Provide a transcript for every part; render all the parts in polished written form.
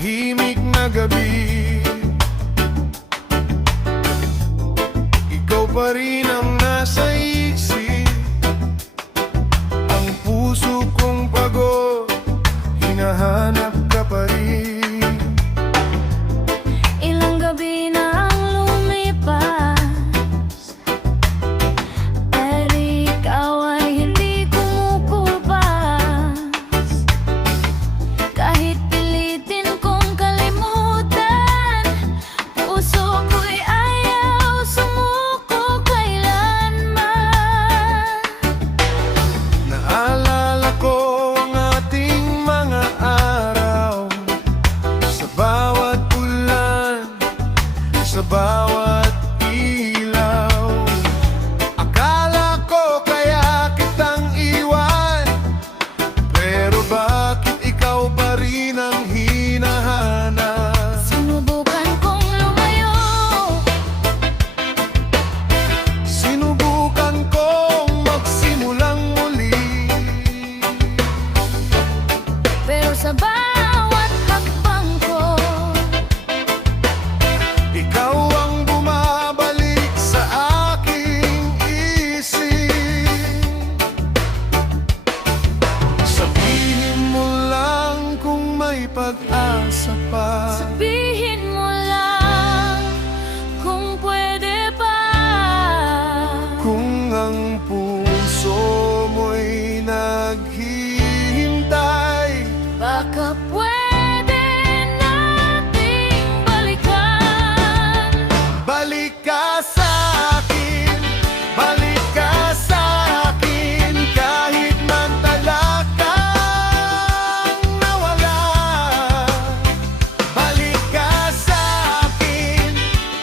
tahimik na gabi, ikaw pa rin ang nasa isip. Ang puso kong pagod, hinahanap ka pa rin. Ilang gabi na ang lumipas, pero ikaw ay hindi kumukulpas. Kahit pilitin kong kalimutan, puso ko'y ayaw sumuko kailanman. Naalala ko ang ating mga araw, sa bawat ulan, sa bawat ilaw. Akala ko kaya kitang iwan, pero bakit ikaw pa rin ang hinahanap? Sinubukan kong lumayo, Sinubukan kong magsimulang muli, pero sa bawat hakbang ko, ikaw ang bumabalik sa aking isip. Sabihin mo lang kung may pag-asa pa. sabihin mo lang kung pwede pa. Kung ang puso mo'y naghihintay, Baka pwede nating balikan. balik ka sa'kin, balik ka sa'kin. Kahit mantala kang nawala, balik ka sa'kin,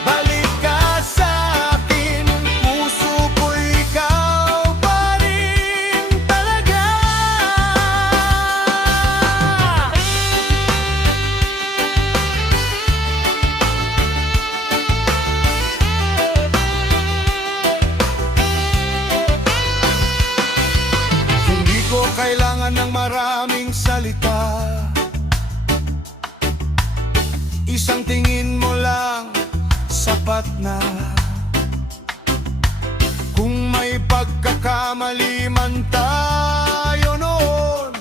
balik ka sa'kin. Puso ko'y ikaw pa rin talaga. Hindi ko kailangan ng maraming salita, isang tingin mo lang sapat na. Kung may pagkakamali man tayo noon,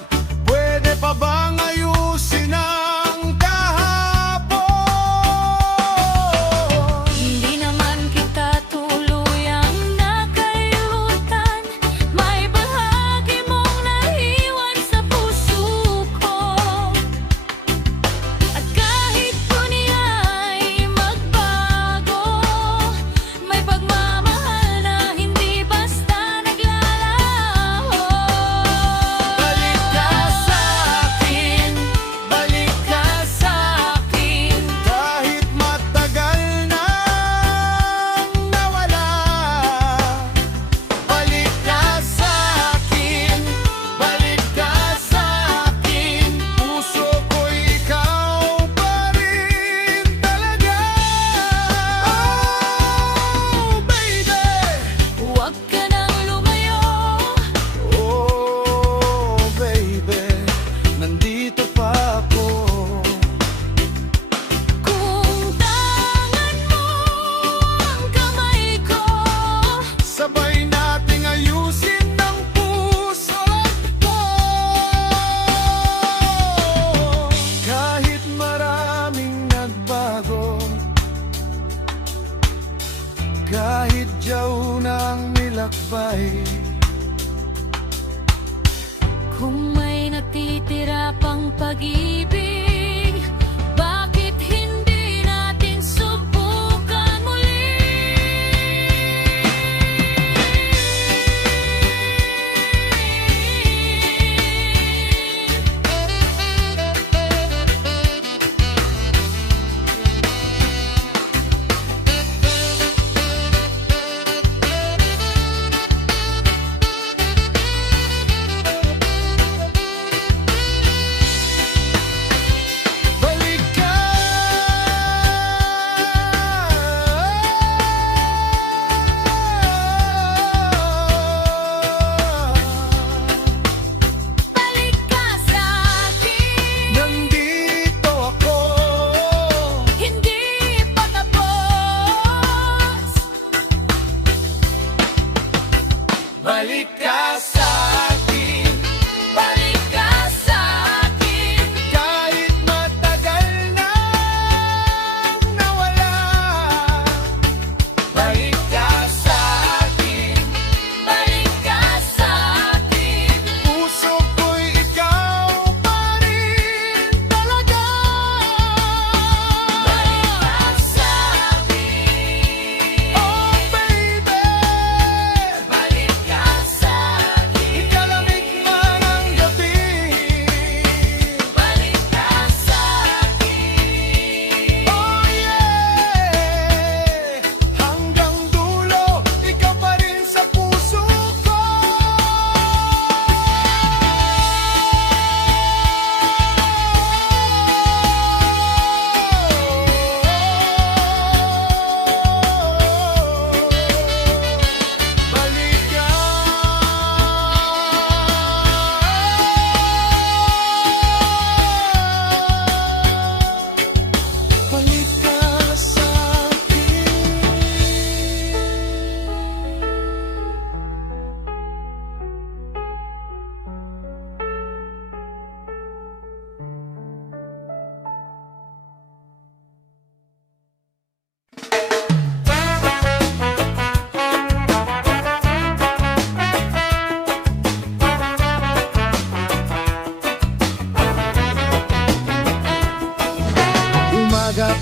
pwede pa bang ayusin ang kahapon? Hindi naman kita tuluyang nakalimutan. May bahagi mong naiwan sa puso ko. At kahit dunia ay magbago,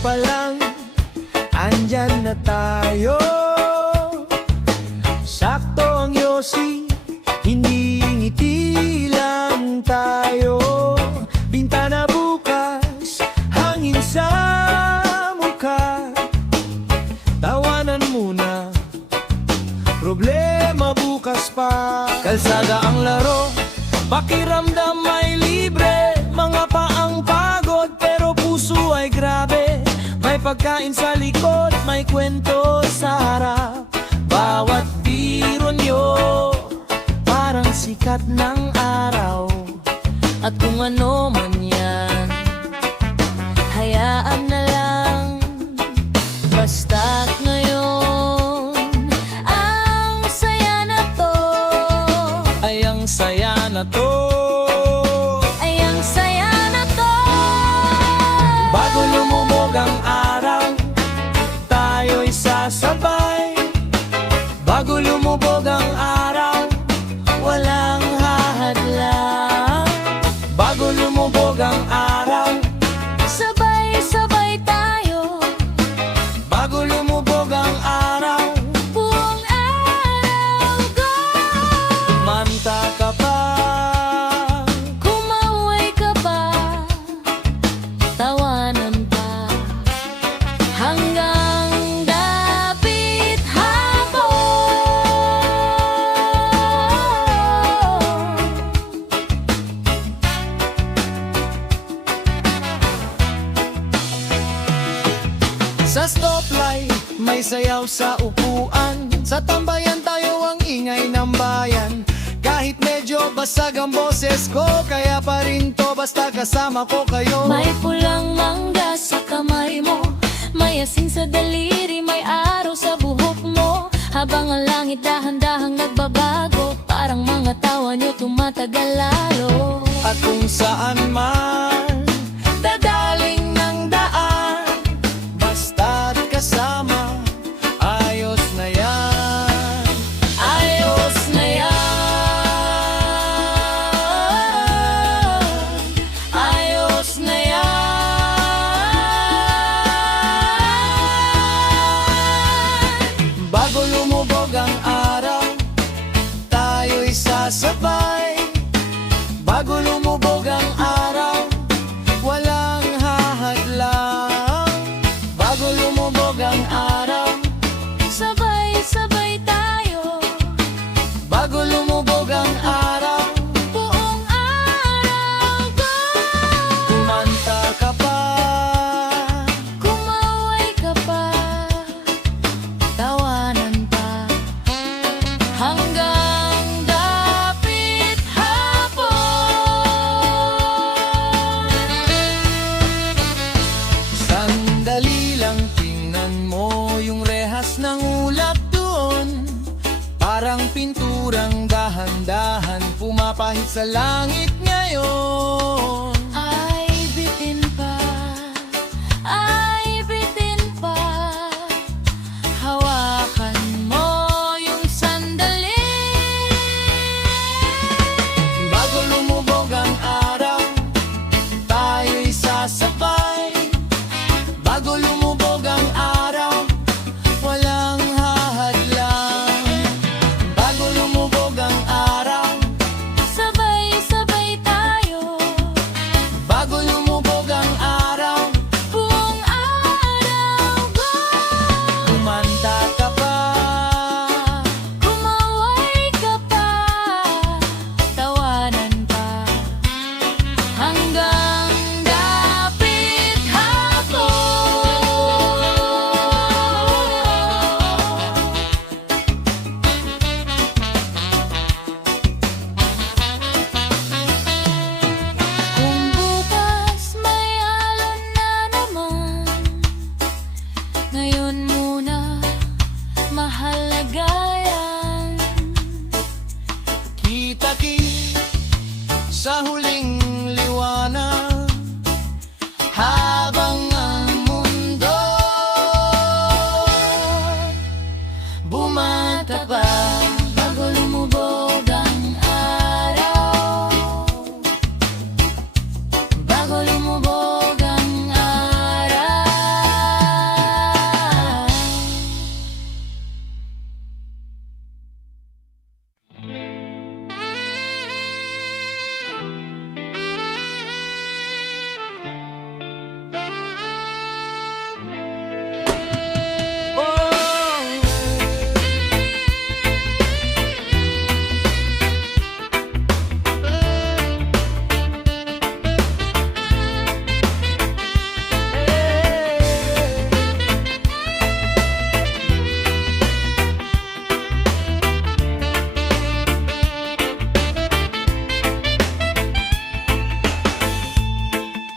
pa lang, andyan na tayo. Sakto ang yosi, hindi ngiti lang tayo. Bintana bukas, hangin sa mukha. Tawanan muna, problema bukas pa. Kalsada ang laro, pakiramdam ay libre. Mga paang pagod pero puso ay grabe. May pagkain sa likod, may kwento sa harap. Bawat biro nyo, parang sikat ng araw. At kung ano man yan, hayaan na lang. Basta't ngayon, ang saya na to. Ay ang saya na to. Ay ang saya na to. Bago lumubog ang araw, tayo'y sasabay. Bago lumubog ang araw, walang hahadlang. Bago lumubog ang araw, Sabay-sabay tayo, bago lumubog ang araw, buong araw ko. manta ka pa. Kumaway ka pa, tawanan pa, hanggang dapit hapon. Sa stoplight, may sayaw sa upuan. Sa tambayan tayo ang ingay ng bayan. Kahit medyo basag ang boses ko, kaya pa rin to basta kasama ko kayo. May pulang mangga sa kamay mo, may asin sa daliri, may araw sa buhok mo. Habang ang langit dahan-dahang nagbabago, parang mga tawa nyo tumatagal lalo. At kung saan man dadaling ng daan, basta't kasama, ayos na yan. Ayos na yan, ayos na yan. Bago lumubog ang araw, tayo'y sasabay. Bago lumubog ang araw, walang hahadlang. Bago lumubog ang araw, Sabay-sabay tayo, bago lumubog ang araw, buong araw ko. kumanta ka pa. Kumaway ka pa, tawanan pa, hanggang dapit hapon. Sandali lang, tingnan mo yung rehas ng ulap doon. Parang pinturang dahan-dahan pumapahid sa langit ngayon. Ay bitin pa, ay bitin pa, hawakan mo yung sandali. Bago lumubog ang araw, tayo'y sasabay. Bago lumubog ang araw, walang hahadlang. Bago lumubog ang araw, Sabay-sabay tayo,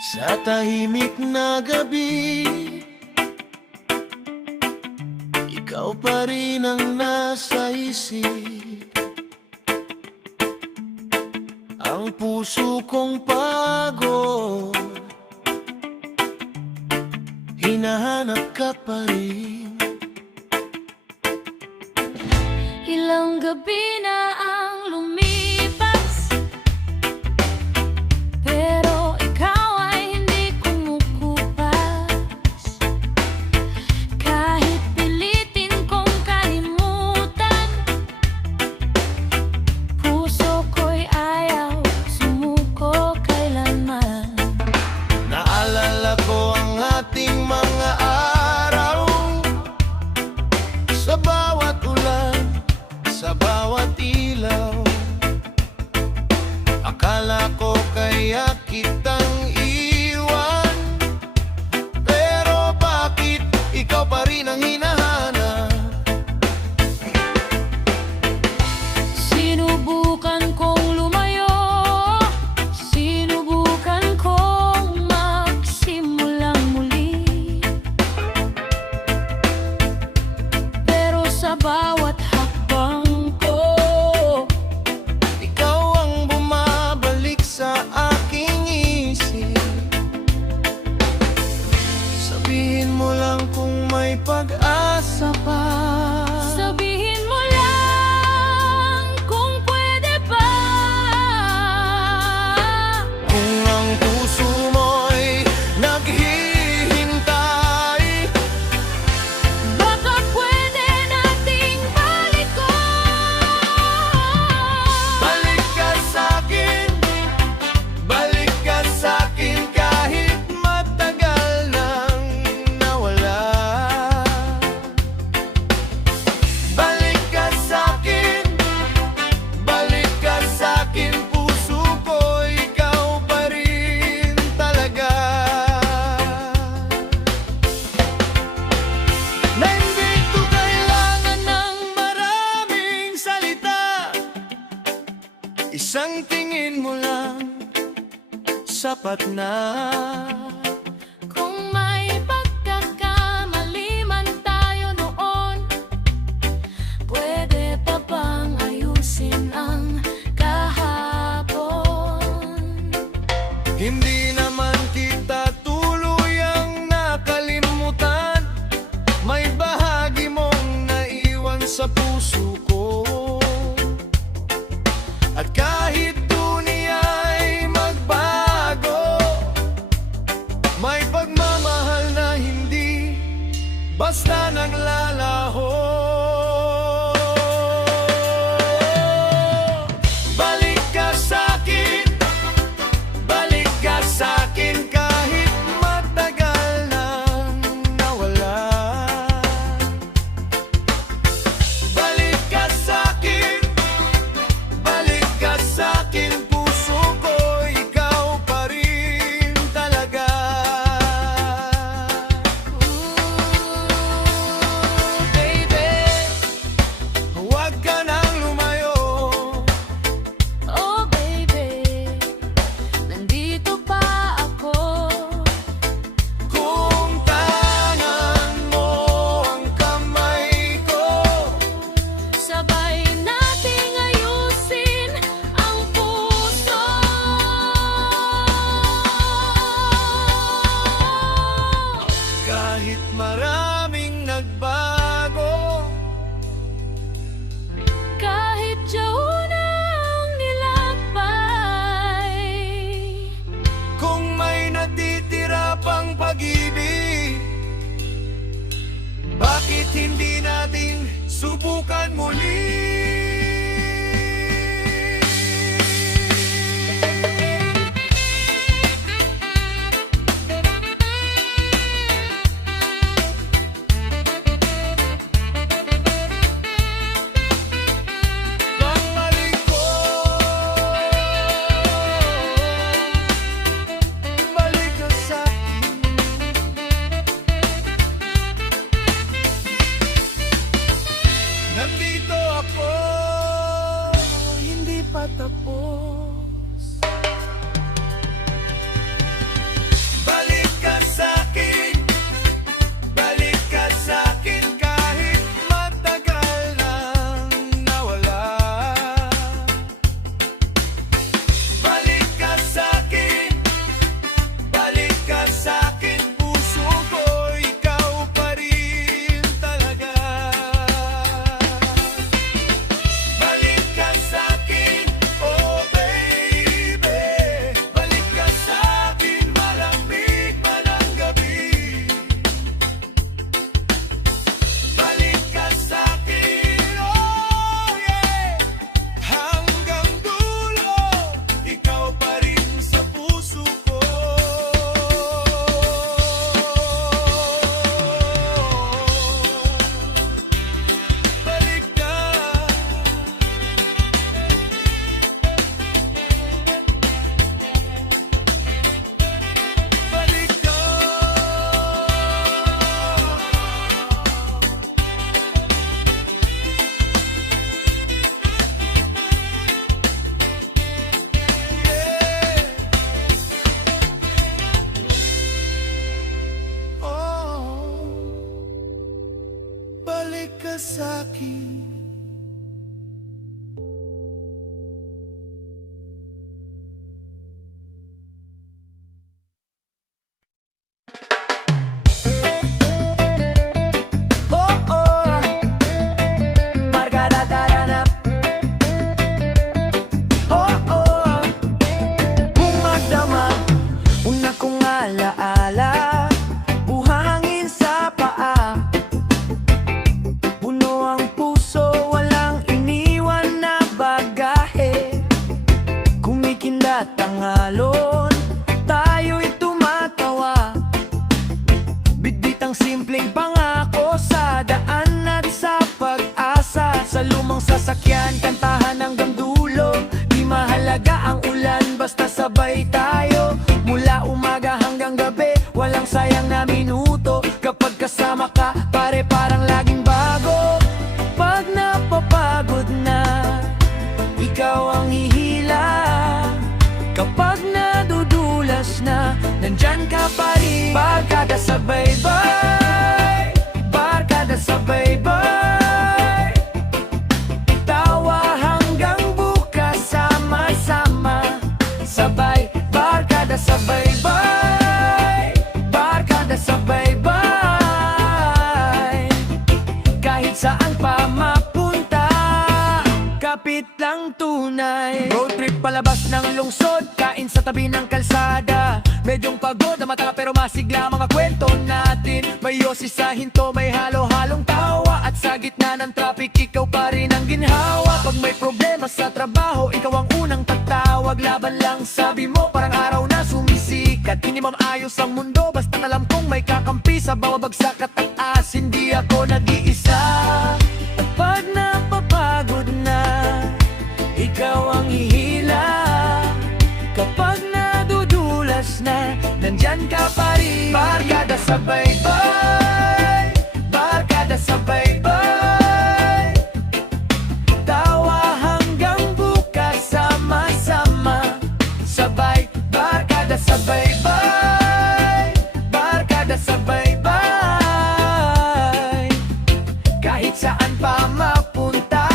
Sa tahimik na gabi, ikaw pa rin ang nasa isip. Ang puso kong pagod, hinahanap ka pa rin. Ilang gabi na ang lumipas, pero ikaw ay hindi kumukupas. Kahit pilitin kong kalimutan, puso ko'y ayaw sumuko kailanman. Naalala ko ang ating mga araw, sa bawat ulan, sa bawat ilaw. Akala ko kaya kitang iwan, pero bakit ikaw pa rin ang hinahanap? Sinubukan kong lumayo, sinubukan kong magsimulang muli, pero sa bawat hakbang ko, Ikaw ang bumabalik sa aking isip. Sabihin mo lang kung may pag-asa pa. sabihin mo lang kung pwede ba. Kung ang puso mo'y naghihintay, Baka pwede nating balikan. balik ka sa'kin, balik ka sa'kin kahit matagal nang nawala. Balik ka sa'kin, balik ka sa'kin, puso ko, ikaw pa rin talaga. Na hindi ko kailangan ng maraming salita, isang tingin mo lang sapat na. Kung may pagkakamali man tayo noon, pwede pa bang ayusin ang kahapon? Hindi naman kita tuluyang nakalimutan, may bahagi mong naiwan sa puso ko. At kahit duniya'y magbago, may pagmamahal na hindi basta naglalaho. Balik ka sa'kin, balik ka sa'kin kahit matagal nang nawala. Balik ka sa'kin, balik ka sa'kin, puso ko, ikaw pa rin talaga. Baby, huwag ka nang lumayo. Oh baby, nandito pa ako. Kung tangan mo ang kamay ko, Sabay nating ayusin ang puso. kahit maraming nagbago, Kahit na ang nilakbay, kung may natitira pang pag-ibig, bakit hindi natin subukan muli? Pagbalik ko, balik ka sa'kin. Nandito ako sa'kin. Oh, oh, Barkada taranap. Oh, oh, kung magdamag, una kong alaala, buhangin sa paa. Puno ang puso, walang iniwan na bagahe. Kumikindat ang alon, tayo'y tumatawa. Bitbit ang simpleng pangako sa daan at sa pag-asa. Sa lumang sasakyan, kantahan hanggang dulo. Di mahalaga ang ulan, basta sabay tayo. Mula umaga hanggang gabi, walang sayang na minuto. Kapag kasama ka, pare parang laging bago. Pag napapagod na, ikaw ang hihila. Kapag nadudulas na, nandyan ka pa rin. Barkada sa baybay, barkada sa baybay. Tawa hanggang bukas, sama-sama. Sabay, barkada sa baybay, barkada sa baybay. Kahit saan pa mapunta, kapit lang tunay. Road trip palabas ng lungsod, kain sa tabi ng kalsada. Medyong pagod na mata pero masigla mga kwento natin. May yosi sa hinto, may halo-halong tawa. At sa gitna ng traffic, ikaw pa rin ang ginhawa. Pag may problema sa trabaho, ikaw ang unang tatawag. Laban lang sabi mo, parang araw na sumisikat. Hindi maayos ang mundo, basta alam kong may kakampi. Sa bawat bagsak at taas, hindi ako nag-iisa. At pag napapagod na, ikaw ang hihila. Kapag nadudulas na, nandyan ka pa rin. Barkada sa baybay, barkada sa baybay. Tawa hanggang bukas, sama-sama. Sabay, barkada sa baybay, barkada sa baybay. Kahit saan pa mapunta,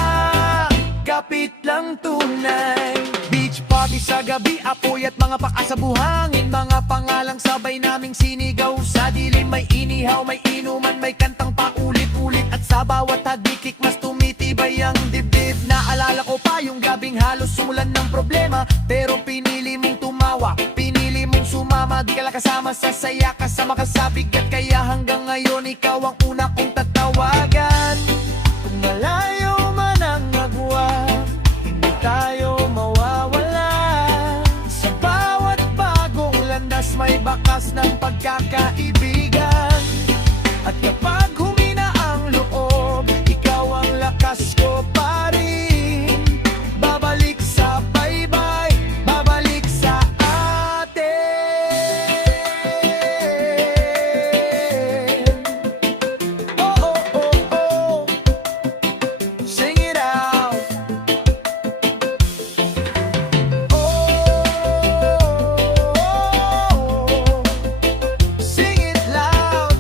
kapit lang tunay. Beach party sa gabi, apoy at mga paa sa buhangin. Mga pangalang sabay naming sinigaw. Sa dilim may inihaw, may inuman, may kantang paulit-ulit. At sa bawat hagikik mas tumitibay ang dibdib. Naalala ko pa yung gabing halos sumulan ng problema, pero pinili mong tumawa, pinili mong sumama. Di ka lang kasama sa saya, kasama ka sa bigat. Kaya hanggang ngayon ikaw ang una kong tatawagan. Kung malayo man ang agwat, hindi tayo mawawala. Sa bawat bagong landas may bakas ng pagkakaibigan. At kapag humina ang loob, ikaw ang lakas ko pa rin. Babalik sa baybay, babalik sa atin. Oh, oh, oh, oh. Sing it out. Oh, sing it loud.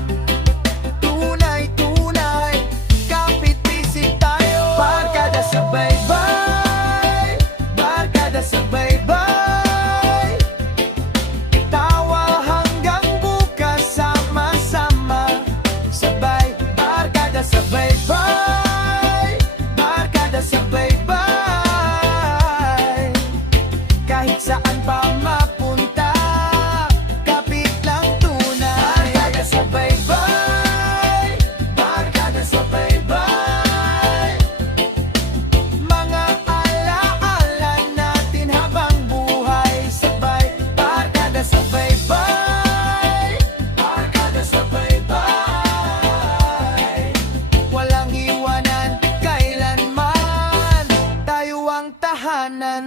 Tunay, tunay, kapit-bisig tayo. Barkada sa baybay, barkada sa baybay. Tawa hanggang bukas, sama-sama. Sabay, barkada sa baybay, barkada sa baybay. Kahit saan pa mapunta, kapit lang tunay. Barkada sa baybay, barkada sa baybay. Mga alaala natin habang buhay. Sabay, barkada sa baybay, barkada sa baybay. Walang iwanan kailanman, tayo ang tahanan.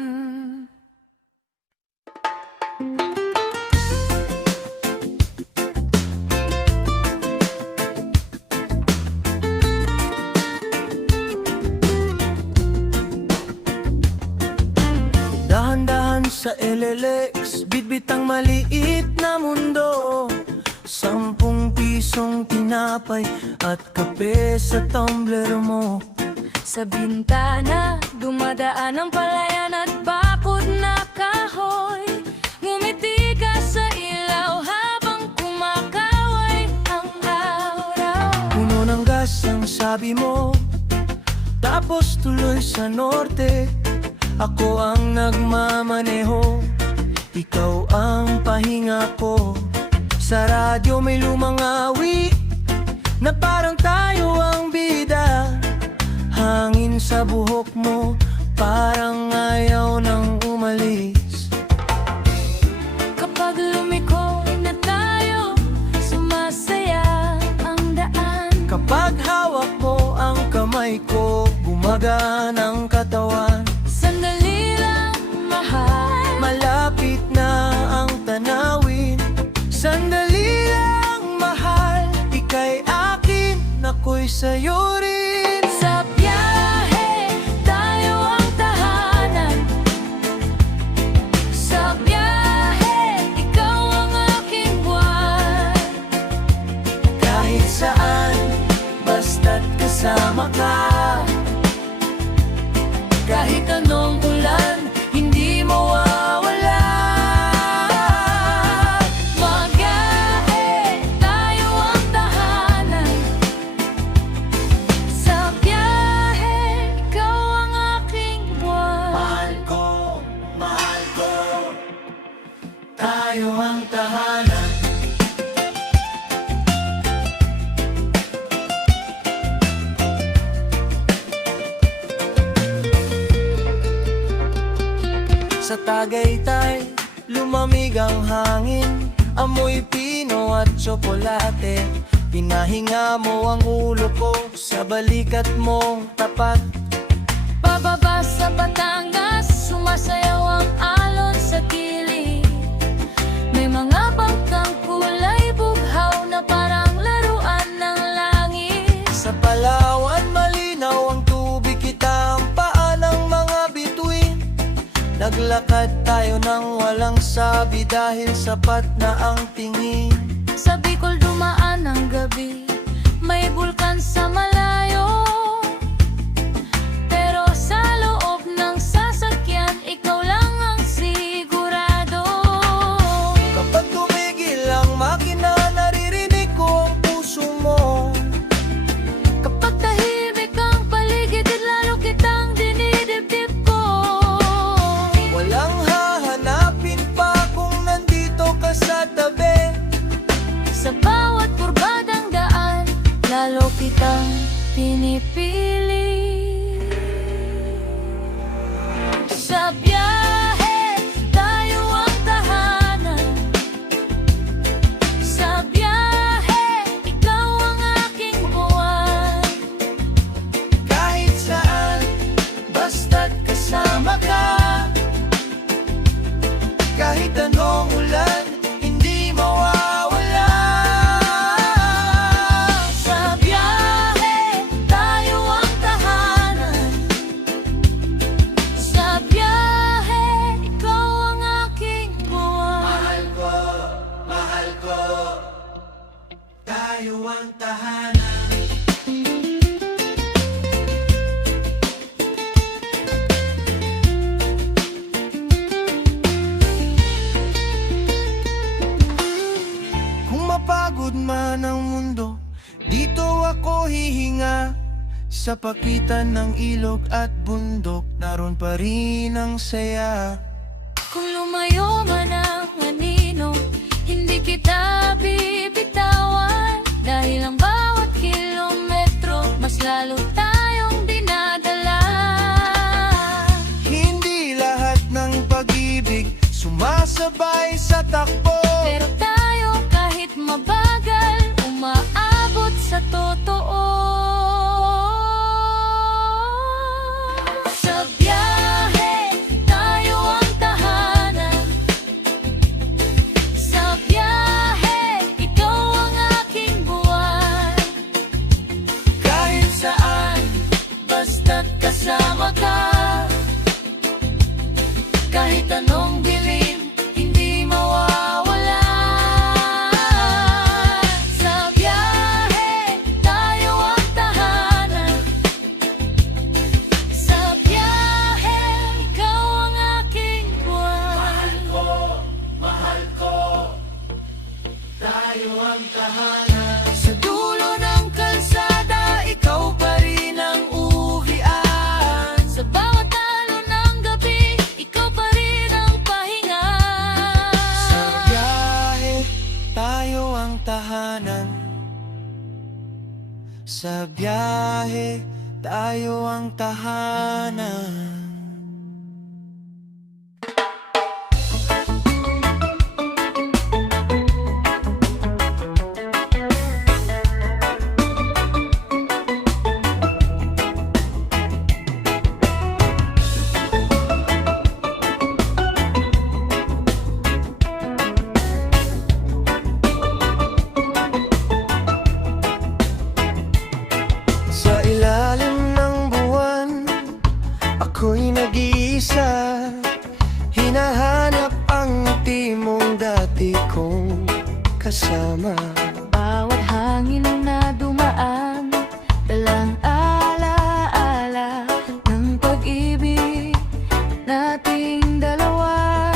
Dahan-dahan sa LLX, bitbit ang maliit na mundo. 10 pisong tinapay at kape sa tumbler mo. Sa bintana, dumadaan ang palayan at bakod na kahoy. Ngumiti ka sa ilaw habang kumakaway ang araw. Puno ng gas ang sabi mo, tapos tuloy sa norte. Ako ang nagmamaneho, ikaw ang pahinga ko. Sa radyo may lumang awit na parang tayo ang bida. Hangin sa buhok mo, parang ayaw nang umalis. Kapag lumiko na tayo, sumasaya ang daan. Kapag hawak mo ang kamay ko, gumagaan ang katawan. Sandali lang, mahal. Malapit na ang tanawin. Sandali lang, mahal. Ika'y akin, ako'y sa'yo rin. Sa biyahe, tayo ang tahanan. Sa biyahe, ikaw ang aking buwan. Kahit saan, basta't kasama ka. Kahit anong ulan, hindi mawawala. Magahe, tayo ang tahanan. Sa biyahe, ikaw ang aking buwan. Mahal ko, tayo ang tahanan. Sa Tagaytay, lumamig ang hangin. Amoy pino at tsokolate. Pinahinga mo ang ulo ko sa balikat mong tapat. Pababa sa Batangas, sumasayaw ang alon sa gilid. May mga bangkang kulay bughaw na parang laruan ng langit. Sa Palawan, malinaw ang tubig, kita ang paa ng mga bituin. Naglakad tayo nang walang sabi dahil sapat na ang tingin. Sa Bicol dumaan ang gabi, may bulkan sa malayo. Pero sa loob ng sasakyan, ikaw lang ang sigurado. Kapag tumigil ang makina, naririnig ko ang puso mo. Kapag tahimik ang paligid, lalo kitang dinidibdib ko. Walang hahanapin pa kung nandito ka sa tabi. Sa bawat kurbadang daan, lalo kitang pinipili. Sa biyahe, tayo ang tahanan. Sa biyahe, ikaw ang aking buwan. Kahit saan, basta't kasama ka. Kahit anong ulan, hindi mawawala. Sa biyahe, tayo ang tahanan. Sa biyahe, ikaw ang aking buwan. Mahal ko, tayo ang tahanan. Kung mapagod man ang mundo, dito ako hihinga. Sa pagitan ng ilog at bundok, naroon pa rin ang saya. Kung lumayo man ang anino, hindi kita bibitawan. Dahil ang bawat kilometro, mas lalo tayong dinadala. Hindi lahat ng pag-ibig sumasabay sa takbo. Pero tayo kahit mabagal, umaabot sa totoo. Sa biyahe, tayo ang tahanan. Sa biyahe, ikaw ang aking buwan. Kahit saan, basta't kasama ka. Kahit anong dilim, hindi mawawala. tayo ang tahanan. Sa dulo ng kalsada, ikaw pa rin ang uwian. Sa bawat talo ng gabi, ikaw pa rin ang pahinga. Sa biyahe, tayo ang tahanan. Sa biyahe, tayo ang tahanan. Sa ilalim ng buwan, ako'y nag-iisa. Hinahanap ang ngiti mong dati kong kasama. Bawat hangin na dumaan, dalang alaala ng pag-ibig nating dalawa.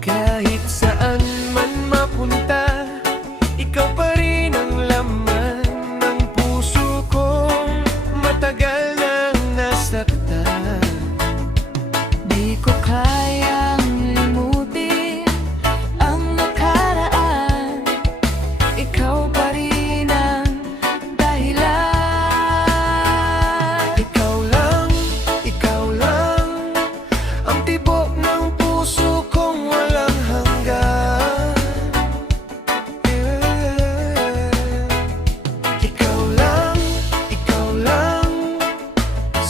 Kahit saan man mapunta, ikaw pa rin ang laman ng puso kong matagal nang nasaktan. Di ko kayang limutin ang nakaraan. Ikaw pa rin ang dahilan. Ikaw lang, ang tibok ng puso kong walang hanggan. Ikaw lang,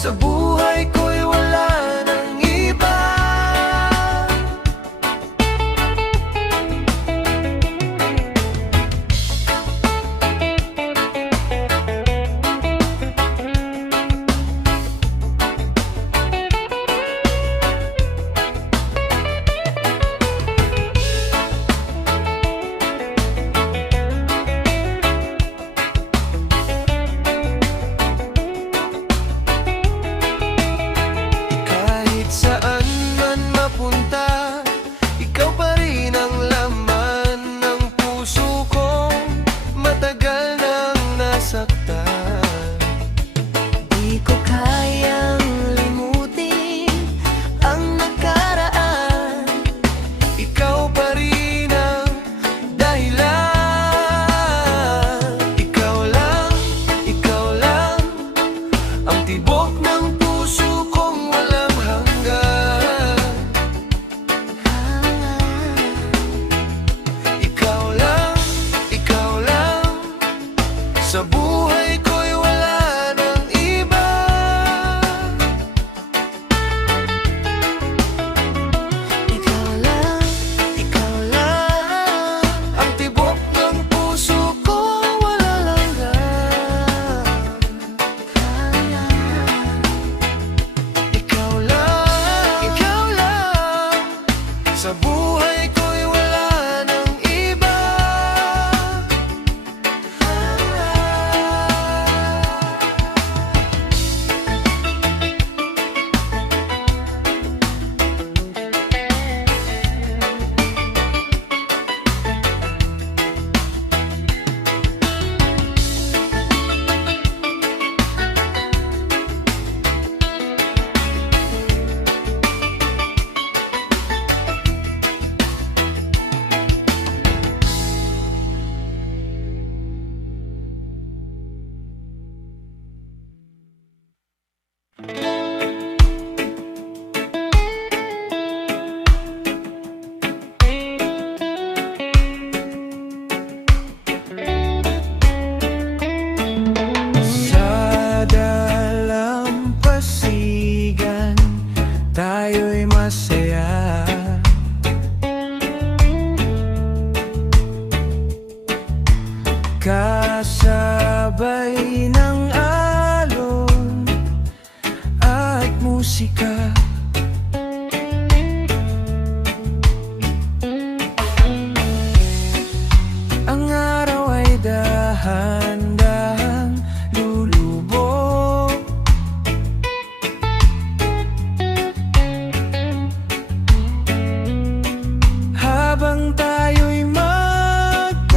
sa buhay ko'y wala nang iba. Kahit saan man mapunta, ikaw pa rin ang laman ng puso kong matagal nang nasaktan. Di ko kayang limutin ang nakaraan. Ikaw pa rin ang dahilan. Ikaw lang, ang tibok ng puso kong walang hanggan. Ikaw lang, sa buhay ko'y wala nang iba. Ikaw lang, ang tibok ng puso ko walang hanggan. Ikaw lang, sa buhay ko'y wala nang iba. Sa dalampasigan, tayo'y masaya. Kasabay ng alon at musika. Ang araw ay dahan-dahang lulubog. Habang tayo'y magkasama,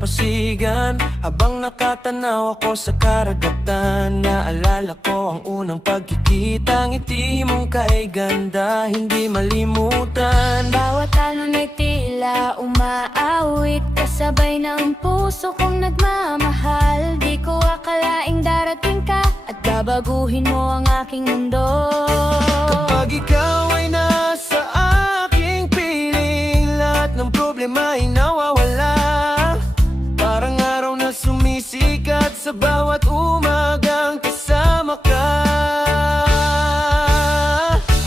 dalampasigan. Habang nakatanaw ako sa karagatan, naalala ko ang unang pagkikita. Ngiti mong kay ganda, hindi malimutan. Bawat alon ay tila umaawit, kasabay ng puso kong nagmamahal. Di ko akalaing darating ka at babaguhin mo ang aking mundo. Kapag ikaw ay nasa aking piling, lahat ng problema ay nawawala. Parang araw na sumisikat sa bawat umagang kasama ka.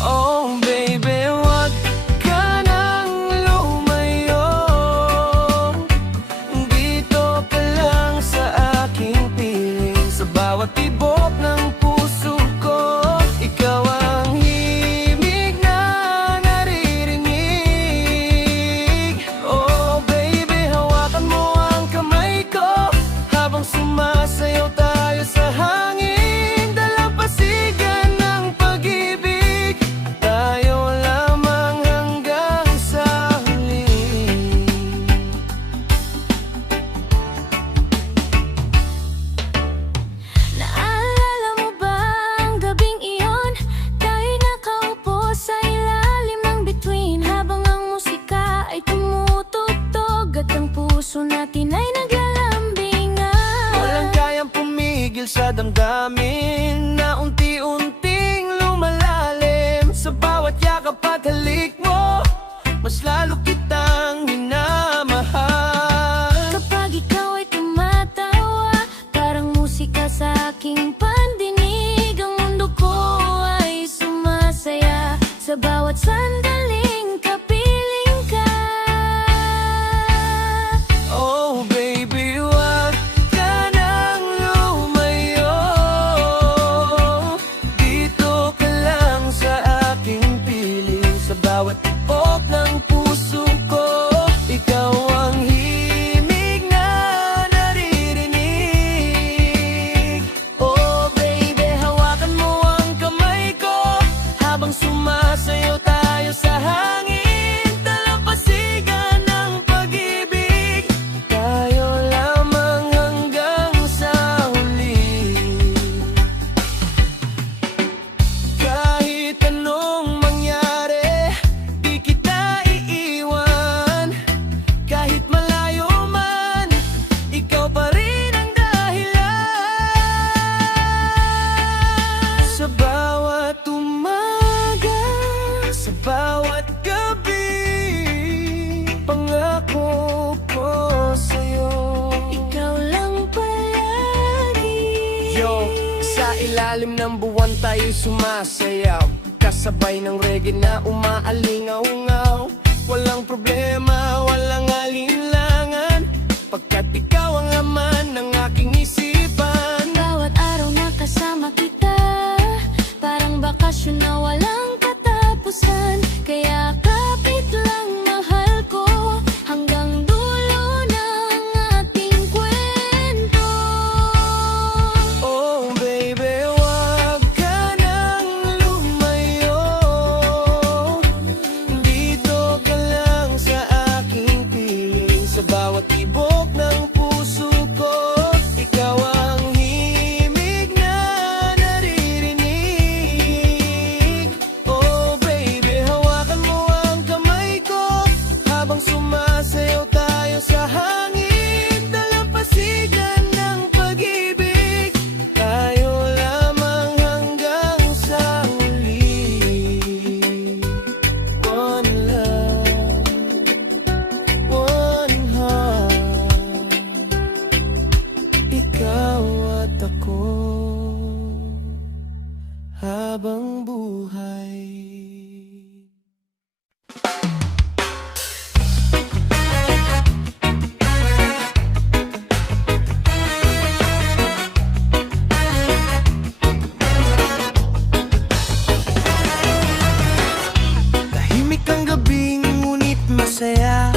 Oh baby, wag ka nang lumayo. Dito ka lang sa aking piling, sa bawat tibok ng puso ko. Ikaw ang himig na naririnig. Oh baby, hawakan mo ang kamay ko habang sumasayaw tayo sa hangin. Dalampasigan ng pag-ibig, tayo lamang hanggang sa huli. Naalala mo ba ang gabing iyon? Tayo'y nakaupo sa ilalim ng bituin, habang ang musika ay tumutugtog at ang puso natin ay naglalambingan. Walang kayang pumigil sa damdamin na unti-unting lumalalim. Sa bawat yakap at halik mo, mas lalo kitang minamahal. Kapag ikaw ay tumatawa, parang musika sa aking pandinig. Ang mundo ko ay sumasaya sa bawat sandaling kapiling ka. Oh baby, wag ka nang lumayo. Dito ka lang sa aking piling, sa bawat tibok ng puso ko. Ikaw ang himig na naririnig. Oh baby, hawakan mo ang kamay ko habang sumasayaw tayo sa hangin. Dalampasigan ng pag-ibig, tayo lamang hanggang sa huli. Kahit anong mangyari, di kita iiwan. Kahit malayo man, ikaw pa rin ang dahilan. Sa bawat umaga, sa bawat gabi, pangako ko sa'yo. Ikaw lang palagi. Yo, sa ilalim ng buwan tayo'y sumasayaw, kasabay ng reggae na umaalingaw-ngaw. Walang problema, walang alinlangan, pagkat ikaw ang laman ng aking isipan. Bawat araw na kasama kita, parang bakasyon na walang katapusan. Kaya kapit lang, mahal ko, hanggang dulo ng ating kwento. Oh baby, wag ka nang lumayo. Dito ka lang sa aking piling, sa bawat tibok ng puso ko. Ikaw ang himig na naririnig. Oh baby, hawakan mo ang kamay ko habang sumasayaw tayo sa hangin. Dalampasigan ng pag-ibig, tayo lamang hanggang sa huli. One love, one heart, ikaw at ako habang buhay. Tahimik ang gabing ngunit masaya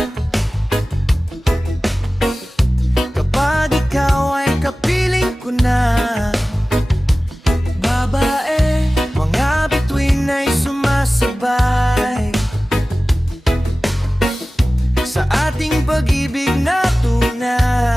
kapag ikaw ay kapiling ko na. Babae, mga bituin ay sumasabay sa ating pag-ibig na tunay.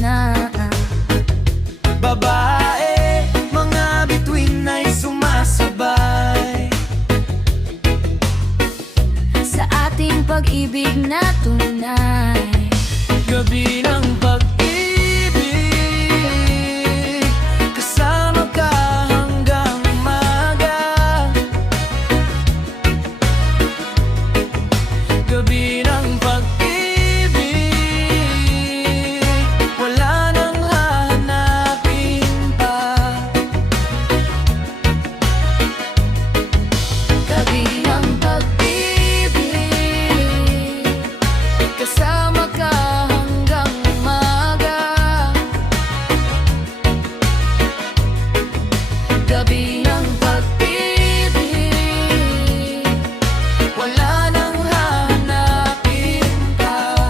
na. Babae, mga bituin ay sumasabay Sa ating pag-ibig na tunay. Gabi ng pag-ibig, kasama ka hanggang umaga. Gabi ng pag-ibig, wala nang hahanapin pa. Gabi ng pag-ibig, kasama ka hanggang umaga. Gabi ng pag-ibig, wala nang hahanapin pa.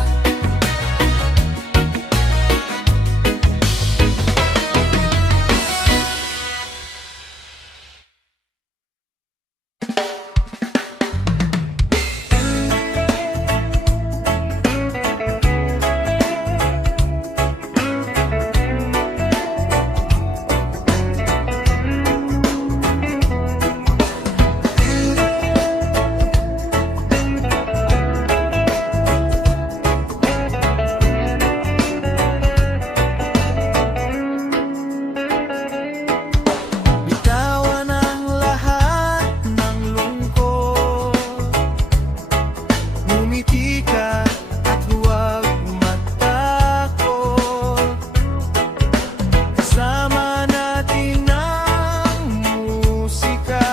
Bitawan ang lahat ng lungkot, ngumiti ka at huwag matakot. Kasama natin ang musika,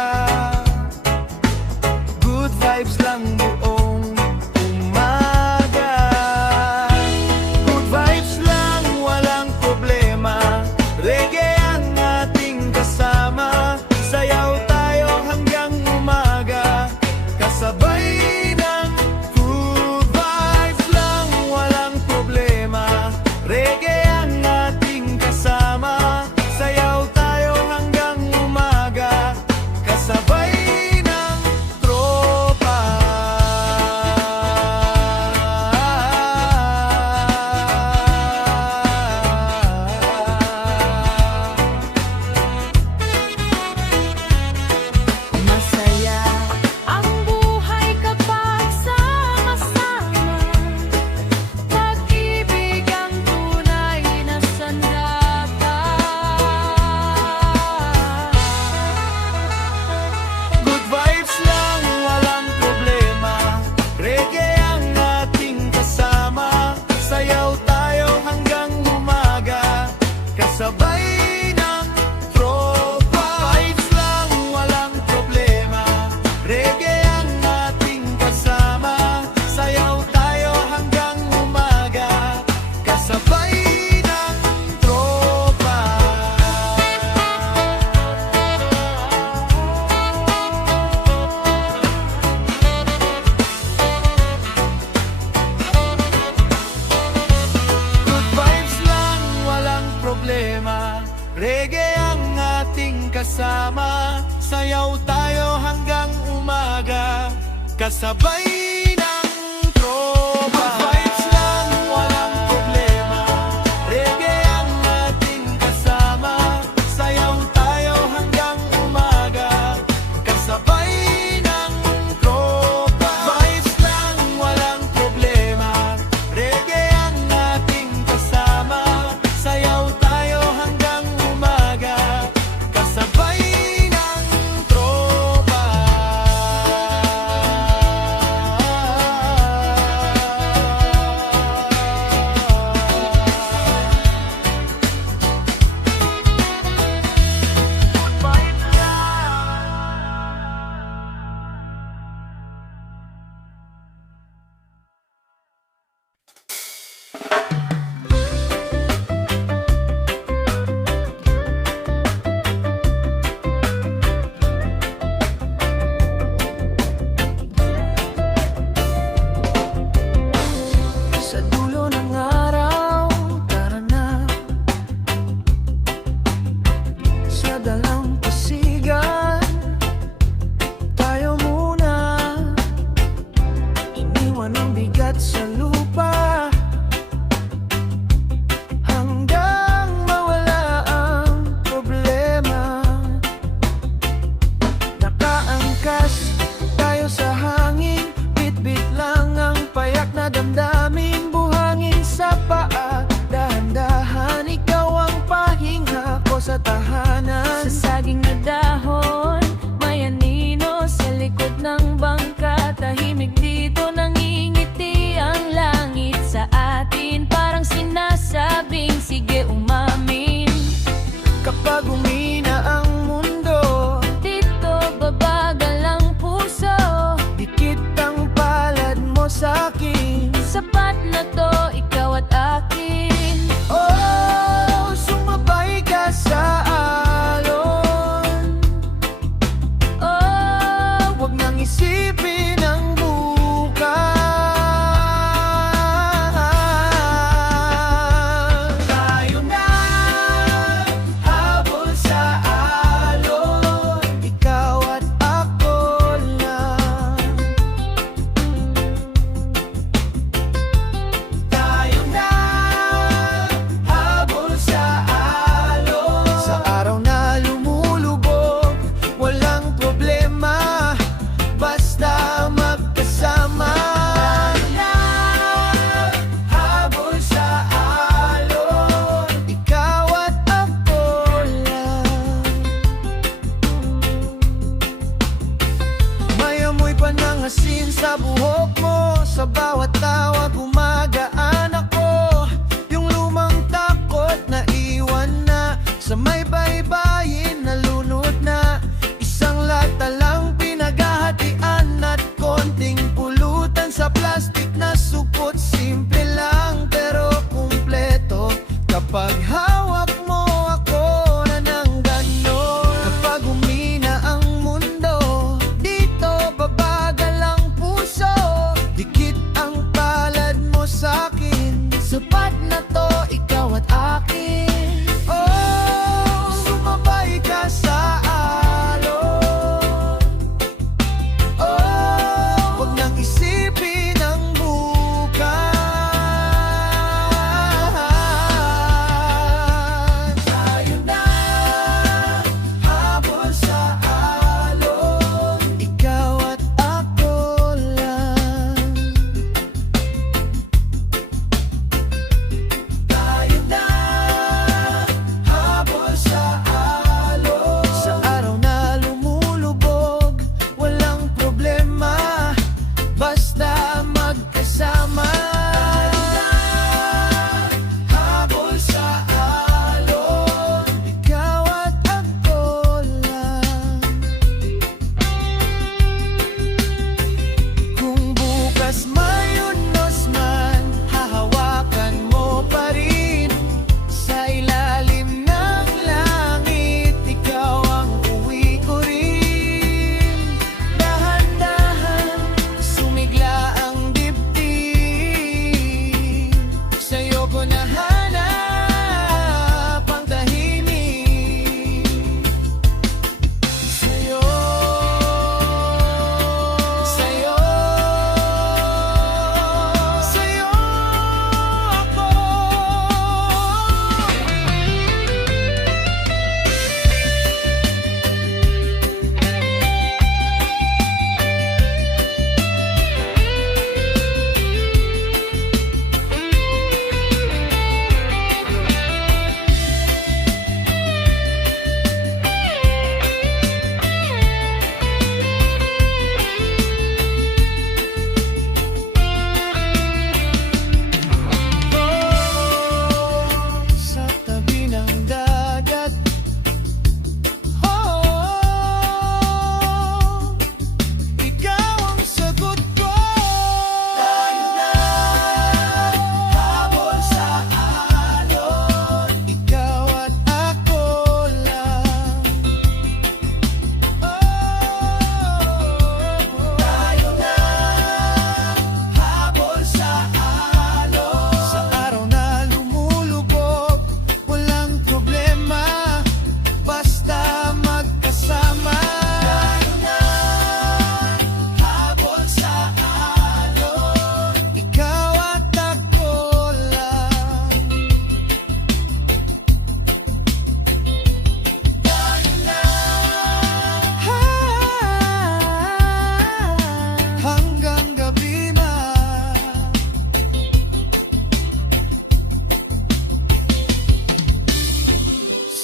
good vibes lang buong umaga. Good vibes lang, walang problema. Reggae ang ating kasama, sayaw tayo hanggang umaga. Kasabay ng good vibes lang, walang problema. Reggae ang ating kasama, sayaw tayo hanggang umaga. Kasabay ng tropa. Masaya ang buhay kapag sama-sama. Pag-ibig ang tunay na sandata. Good vibes lang, walang problema. Reggae ang ating kasama, sayaw tayo hanggang umaga. Kasabay ng tropa. Vibes lang, walang problema. Reggae ang ating kasama, sayaw tayo hanggang umaga. Kasabay ng tropa. Good vibes lang, walang problema. Reggae ang ating kasama, sayaw tayo hanggang umaga. Kasabay ng tropa. Good vibes lang, walang problema. Reggae ang ating kasama, sayaw tayo hanggang umaga. Kasabay ng tropa. Vibes lang, walang problema. Reggae ang ating kasama, sayaw tayo hanggang umaga. Kasabay ng tropa.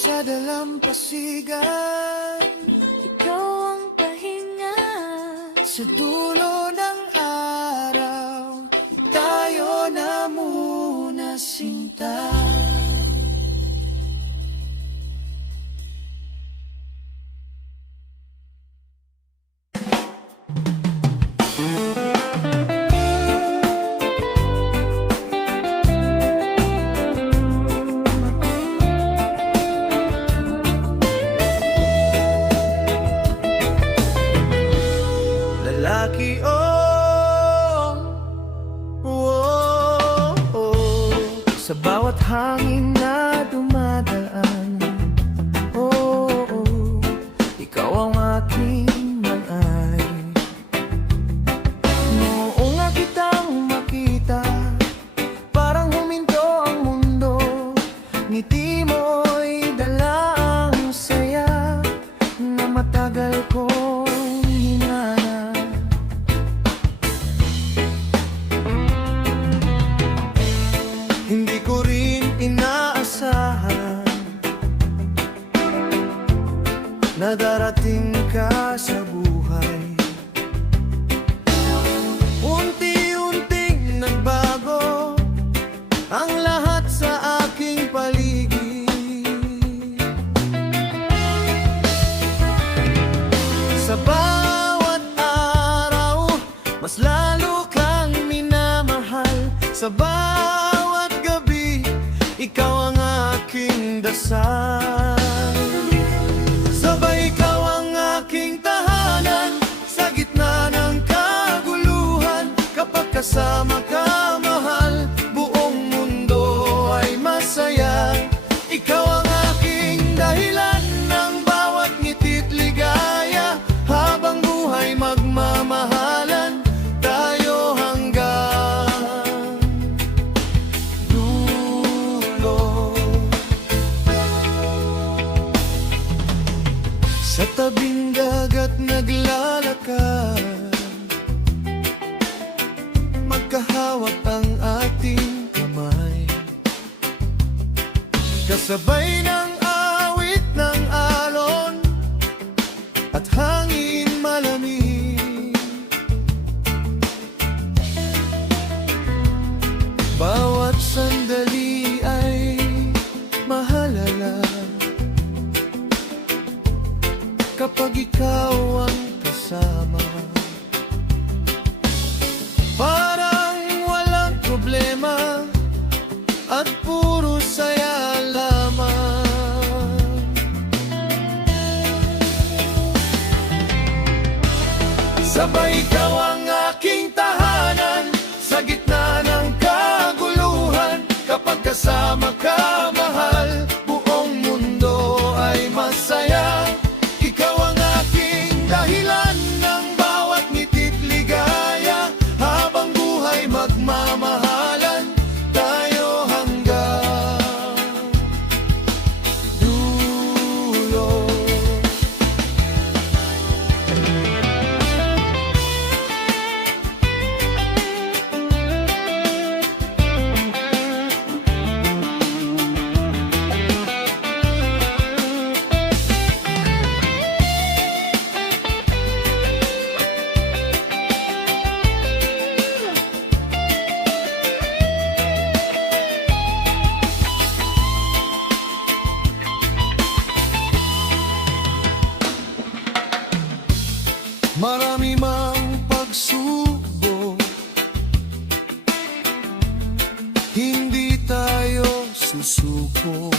sa dalampasigan, Ikaw ang pahinga sa dulo ng araw, tayo na muna sinta. Lalaki, oh, oh, oh, sa bawat hangin na dumadaan, oh, oh, ikaw ang aking malay. Noong nga kitang makita, parang huminto ang mundo. Ngiti mo'y dala ang saya na matagal kong hinanap. Hindi ko rin inaasahan na darating ka sa buhay. Unti-unting nagbago ang lahat sa aking paligid. Sa bawat araw, mas lalo kang minamahal. Sa bawat gabi, ikaw ang aking dasal. Sabay ikaw ang aking tahanan sa gitna ng kaguluhan. Kapag kasama ka, mahal, buong mundo ay masaya. Ikaw ang aking dahilan ng bawat ngiti't ligaya. Habang buhay magmamahalan tayo hanggang dulo. Sa tabing dagat naglalakad, magkahawak ang ating kamay, kasabay ng awit ng alon at hangin malamig. Bawat sandali ay mahalala kapag ikaw ang kasama. Parang walang problema at puro saya lamang. Sabay ikaw ang aking tahanan sa gitna ng kaguluhan. Kapag kasama ka, mahal, buong mundo ay masaya. Ikaw ang aking dahilan ng bawat ngiti't ligaya. Habang buhay magmamahalan tayo hanggang dulo. Marami mang pagsubok, hindi tayo susuko.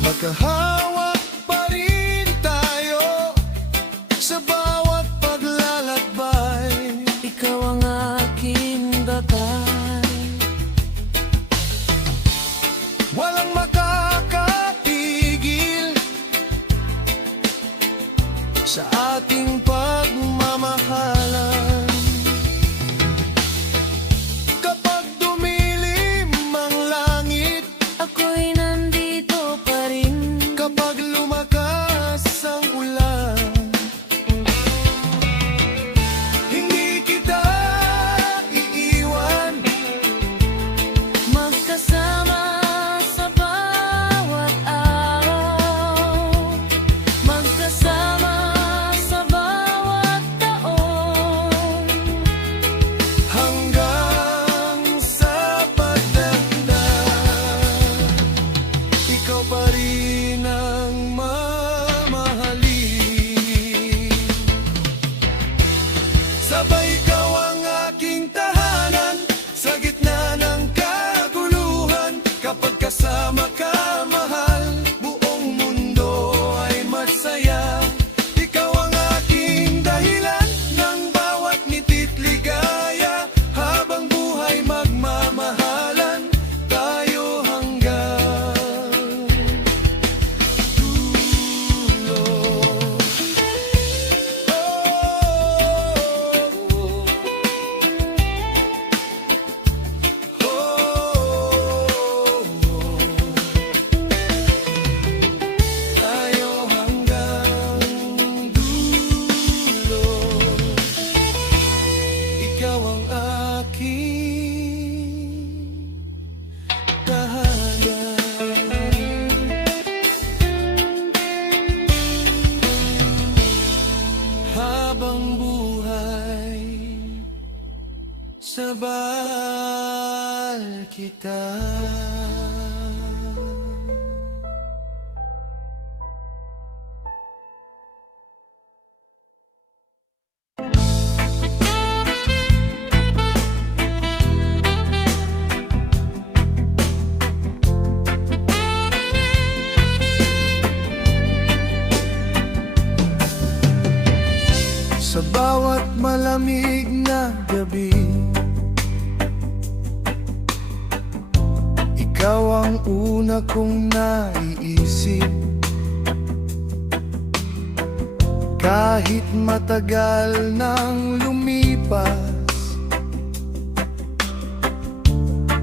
Magkahawak pa rin tayo sa bawat paglalakbay. Ikaw ang aking datay, walang makakatigil sa ating pagmamahalan. Kapag dumilim ang langit, Ako'y nandito pa rin. kapag lumakas ang ulan, hindi kita kasama ka, mahal, buong mundo ay masaya. Ikaw ang aking dahilan ng bawat ngiti't ligaya. Habang buhay magmamahalan tayo hanggang dulo. Tayo hanggang dulo. Ikaw ang aking tahanan. Habang buhay, sabal kita. Sa bawat malamig na gabi, ikaw ang una kong naiisip. Kahit matagal nang lumipas,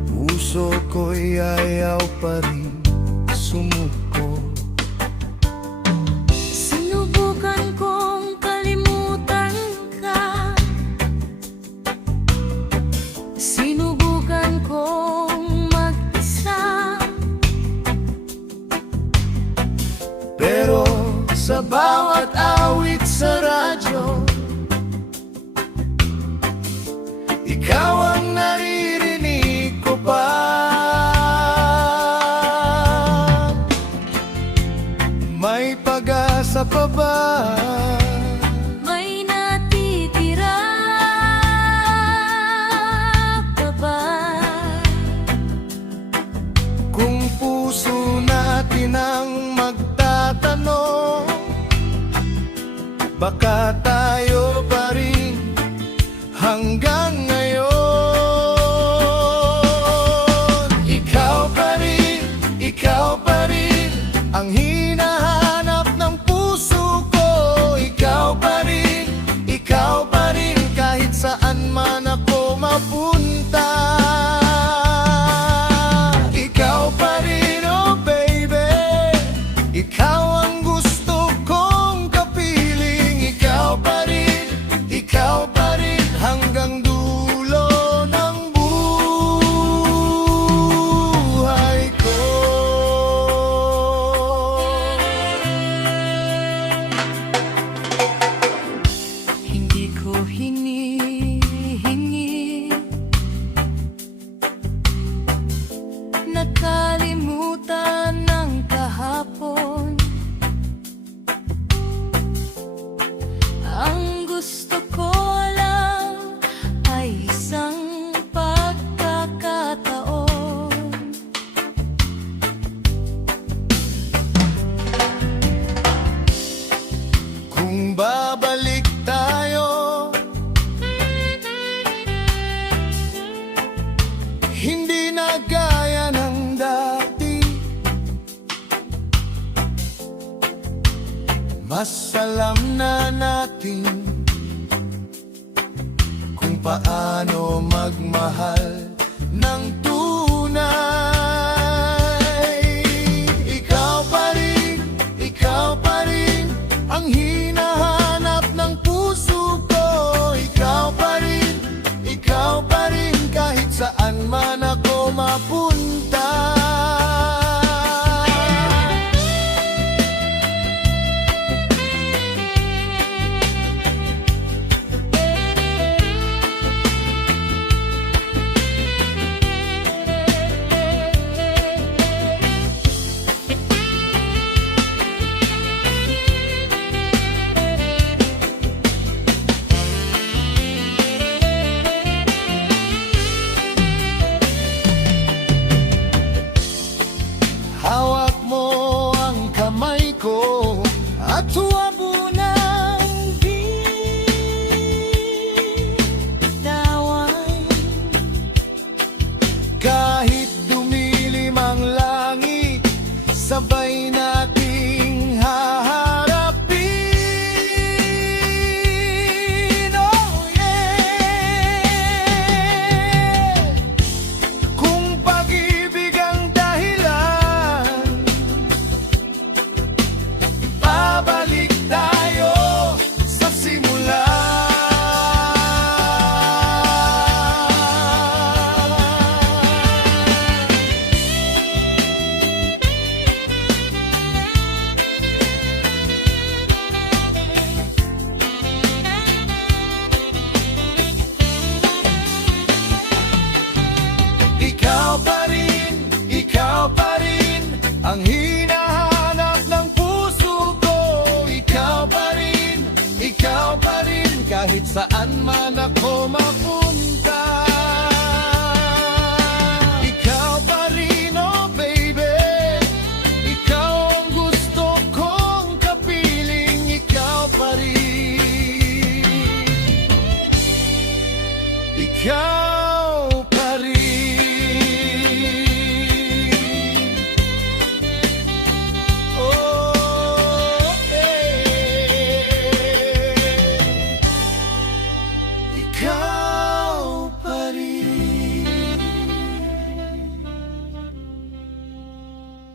puso ko'y ayaw pa rin sumuko. Sinubukan kong kalimutan ka, sinubukan kong mag-isa, Pero sa bawat awit sa radyo, ikaw ang naririnig ko pa. May pag-asa pa ba? may natitira pa ba? Kung puso natin ang magtatanong, baka tayo pa rin hanggang ngayon. Ikaw pa rin ang hinahanap ng puso ko. Ikaw pa rin kahit saan man ako mapunta. Ikaw pa rin, oh baby, ikaw ang gusto kong kapiling. Ikaw pa rin hanggang dulo ng buhay ko. Hindi ko hinihingi, nakalimutan ng kahapon. Ang gusto ko lang ay isang pagkakataon. Kung babalik tayo, hindi na gaya ng dati. Mas alam na natin kung paano magmahal ng tunay. Ikaw pa rin ang hinahanap ng puso ko. Ikaw pa rin kahit saan man ako mapunta. at huwabo ng bitawan. Kahit dumilim ang langit, sabay nating haharapin. Oh yeah! Kung pag-ibig ang dahilan, babalik tayo sa simula. Ikaw pa rin ang